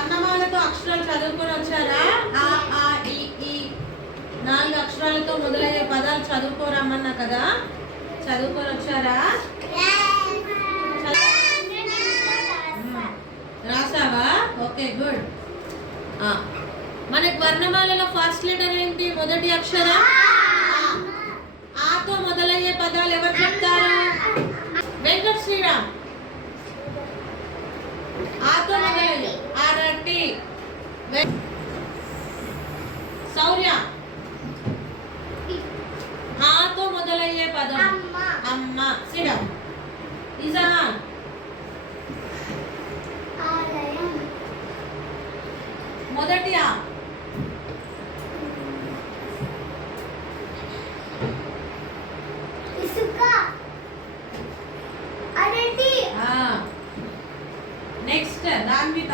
వర్ణమాలతో అక్షరాలు చదువుకొని వచ్చారా? ఆ ఆ ఈ ఈ 4 అక్షరాలతో మొదలయ్యే పదాలు చదువుకోరమ్మన్నా కదా, చదువుకొని వచ్చారా? రాసావా? Okay, good. మనకి వర్ణమాలలో ఫస్ట్ లెటర్ ఏంటి? మొదటి అక్షరం ఆతో మొదలయ్యే పదాలు ఎవరు చెప్తారు? వెంకట శ్రీరామ్. ఆతో మొదలయ్యే అరటి. శౌర్య. ఆతో మొదలయ్యే పదం అమ్మ. శ్రీరామ్. ఇజహాన్. మొదటి ఆ. నెక్స్ట్ రాన్విత.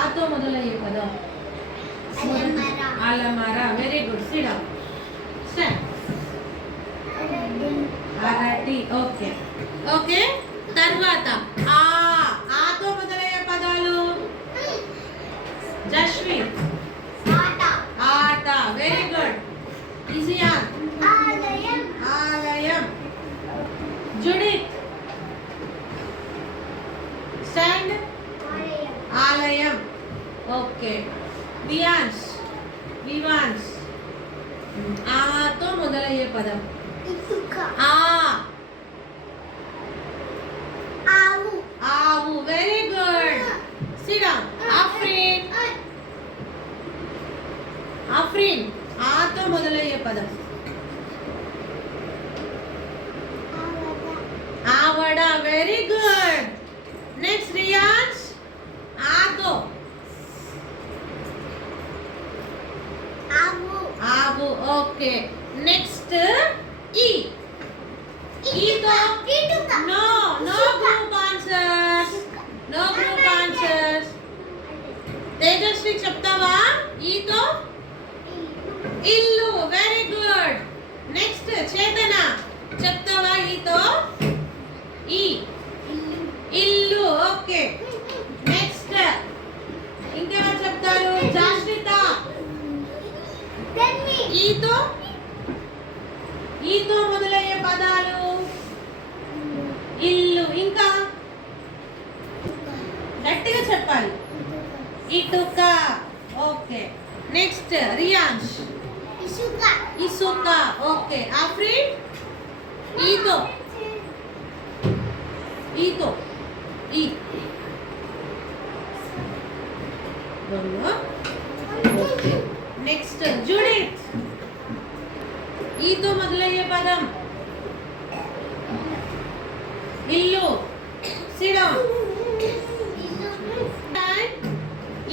ఆతో మొదలయ్యే పదం అలమర. Very good. శ్రీరామ్. అరటి. Okay okay. తర్వాత ఆతో మొదలయ్యే పదాలు జస్వి. ఆట. Very good. ఇజియాన్. ఆలయం. జుడిత్. స్టాండ్. ఆలయం. ఓకే. వియాన్స్. వివాన్స్. ఆతో మొదలయ్యే పదం ఆవు. Very good. శ్రీరామ్. ఆఫ్రీన్. ఆఫ్రీన్. ఆతో మొదలయ్యే పదం ఆవడ. Very good. నెక్స్ట్ రియాన్స్. ఆతో. ఆవు. ఓకే. నెక్స్ట్ ఈ. ఈతో no no group answers. No group answers. Tejasvi చెప్తావా? ఈతో ఇల్లు. Very good. నెక్స్ట్ చేతన చెప్తావా? ఈతో ఈ ఇల్లు. ఓకే. నెక్స్ట్ ఇంకెవరు చెప్తారు? జాస్విత. ఈతో ఈతో మొదలయ్యే పదాలు ఇల్లు. ఇంకా గట్టిగా చెప్పాలి. ఇటుక. ఓకే. నెక్స్ట్ రియాన్స్. ఇసుక. ఓకే. ఆఫ్రీన్. ఈతో ఈతో ఈ. ఓకే. Next Judith. ఈతో మొదలయ్యే పదం ఇల్లు. శ్రీరామ్.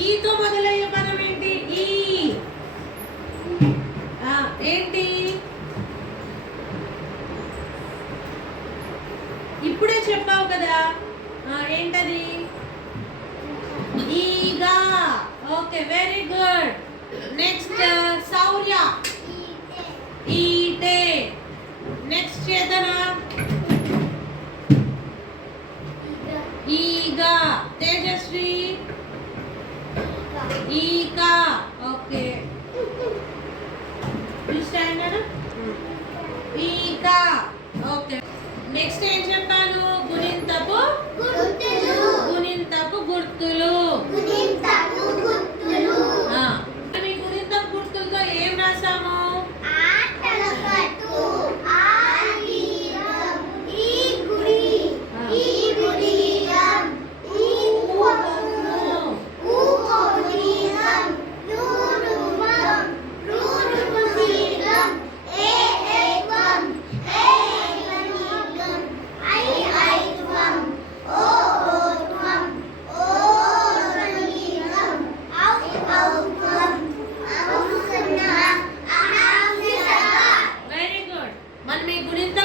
ఈతో మొదలయ్యే పదం ఏంటి? ఈ. ఏంటి? ఇప్పుడే చెప్పావు కదా, ఏంటది? ఈగా. Okay. Very good. Next Shaurya. ఈటే. నెక్స్ట్ చేతన ఈగా. తేజస్వి. ఈకా. ఓకే. స్టాండర్డ్ ఈకా. ఓకే. నెక్స్ట్ ఏం చెప్పాను? గుణింతపు గుణింతపు గుర్తులు. మీ గుణింతపు గుర్తులతో ఏం రాసాము? మన మీ గుణింత